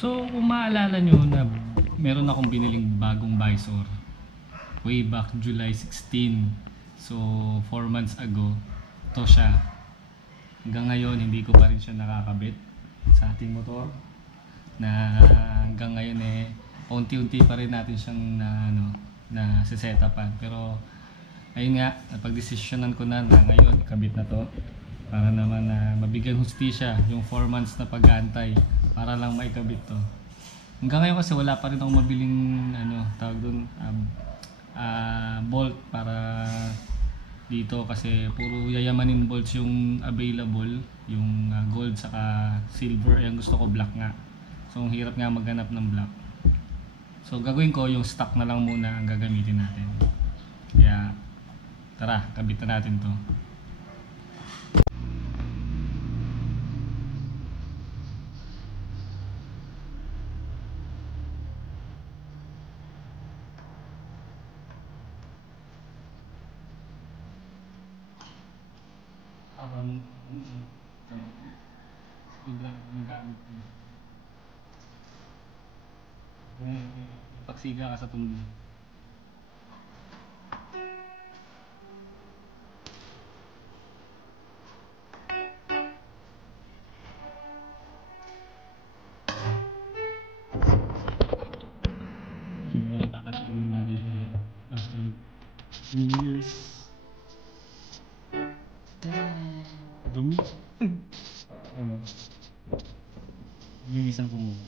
So kung maalala nyo na meron akong biniling bagong visor way back July 16. So 4 months ago, to siya. Hanggang ngayon hindi ko pa rin siya nakakabit sa ating motor. Na hanggang ngayon unti-unti pa rin natin siyang na sisetapan. Pero ayun nga, napag-desisyonan ko na ngayon ikabit na to para naman mabigyan hustisya yung 4 months na pag-aantay para lang maikabit to. Hanggang ngayon kasi wala pa rin akong mabiling tawag dun, bolt para dito kasi puro yayamanin bolts yung available, yung gold saka silver. Yung gusto ko black nga, so ang hirap nga maghanap ng black. So gagawin ko yung stock na lang muna ang gagamitin natin. Kaya tara, kabitan natin to. Pagsiga ka sa tumbi. Dumi. Linisan ko muna.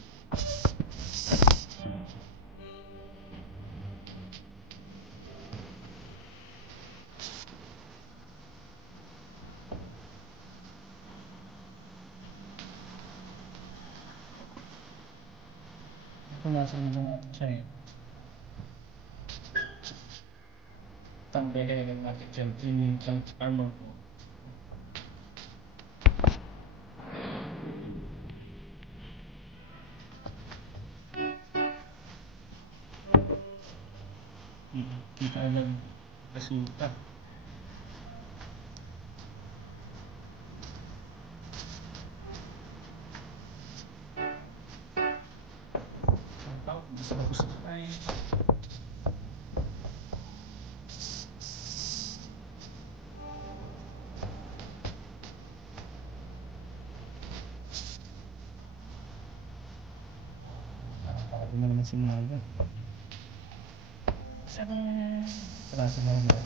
Punasan mo siya eh. Tambay natin dyan. Yung armor ko. Kita lang resulta. Gusto ay ano naman si Maga. Sarasa na naman.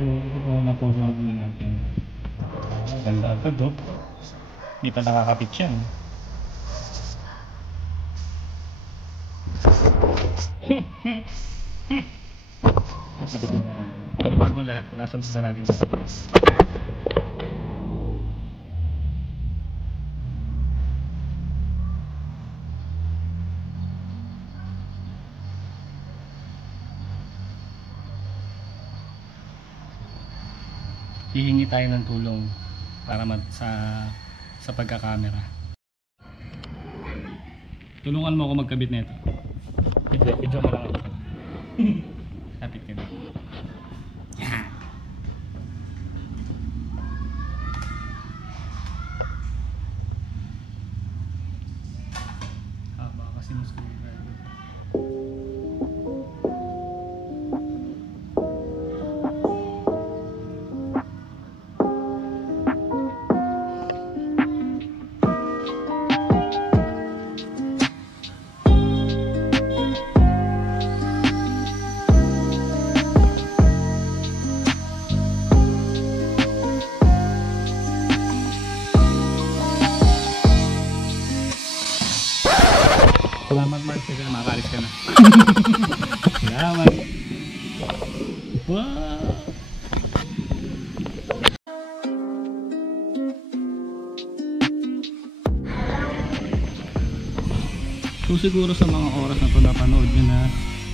Ito na po natin. Ganda agad oh. Hindi pa nakakapit yan. Pagpag mo lahat, nasan sa natin. Hihingi tayo ng tulong para sa pagkakamera. Tulungan mo ako magkabit nito. Video mo lang ako. Kapit ka na. Haba kasi mo screwdriver. Salamat Mark, kasi makakalis ka na. Salamat. Wow. So siguro sa mga oras na ito napanood nyo na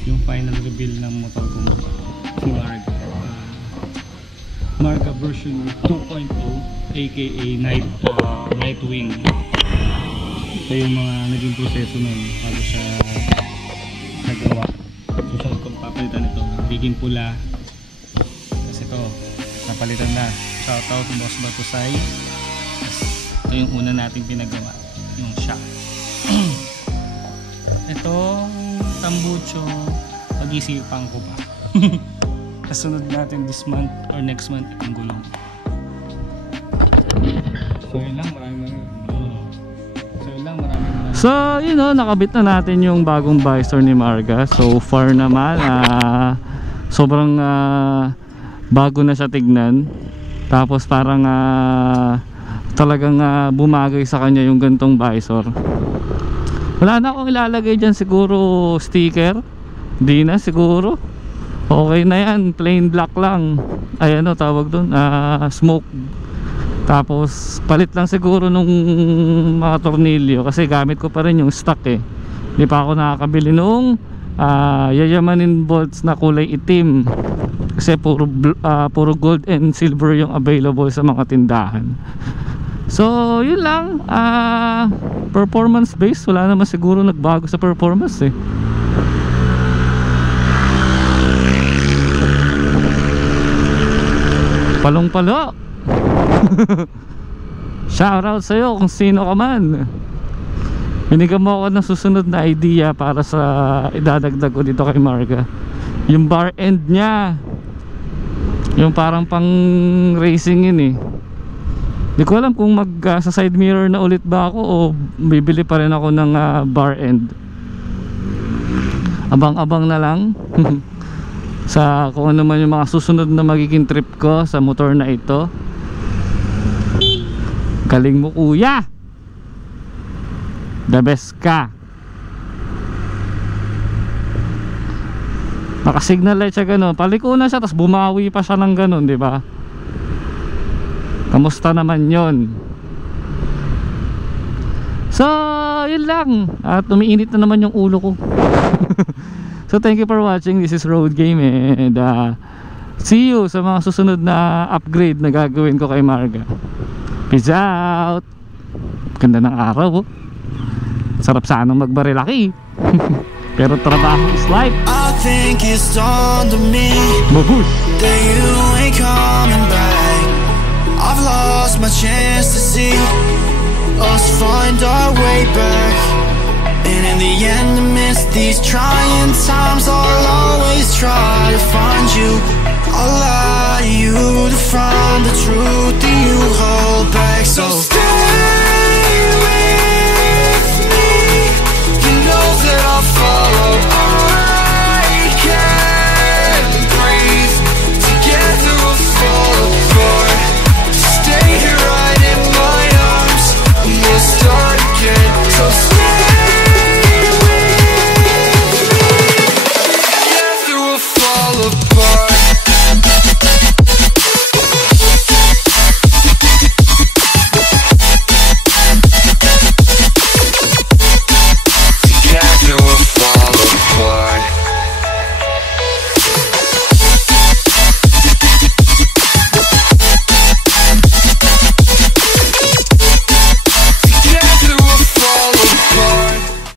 yung final reveal ng motor ko si Mark. Marga version 2.0 aka Nightwing. Ito yung mga naging proseso nun bago siya nagawa. Susunod kong papalitan ito, biging pula kasi ito napalitan na. Shoutout Boss Batusay. Ito yung una nating pinagawa, yung shock. Itong tambucho pag-isipan ko pa. Kasunod natin this month or next month ang gulong. So yun lang, maraming So yun o, nakabit na natin yung bagong visor ni Marga. So far naman sobrang bago na siya tignan. Tapos parang talagang bumagay sa kanya yung gantong visor. Wala na akong ilalagay dyan siguro sticker. Di na siguro. Okay na yan, plain black lang. Ay ano tawag dun, smoke. Tapos palit lang siguro nung mga tornilyo kasi gamit ko pa rin yung stock eh. Di pa ako nakakabili nung yayamanin bolts na kulay itim. Kasi puro gold and silver yung available sa mga tindahan. So yun lang, performance based, wala naman siguro nagbago sa performance eh. Palong-palo. Shoutout sa'yo kung sino ka man. Binigyan mo ako ng susunod na idea para sa idadagdag ko dito kay Marga. Yung bar end niya, yung parang pang racing yun eh. Di ko alam kung sa side mirror na ulit ba ako o bibili pa rin ako ng bar end. Abang-abang na lang. Sa kung ano man yung mga susunod na magiging trip ko sa motor na ito. Galing mo kuya, the best ka. Naka-signal light siya gano'n, paliko na siya tapos bumawi pa siya ng gano'n, di ba? Kamusta naman yon? So yun lang, at umiinit na naman yung ulo ko. So thank you for watching. This is Road Game and see you sa mga susunod na upgrade na gagawin ko kay Marga. Peace out. Ganda ng araw oh. Sarap sanang magbarilaki. Pero trabaho is life. I think it's dawned on me that you ain't coming back. I've lost my chance to see us find our way back. And in the end, amidst these trying times, I'll always try to find you. I'll lie to you to find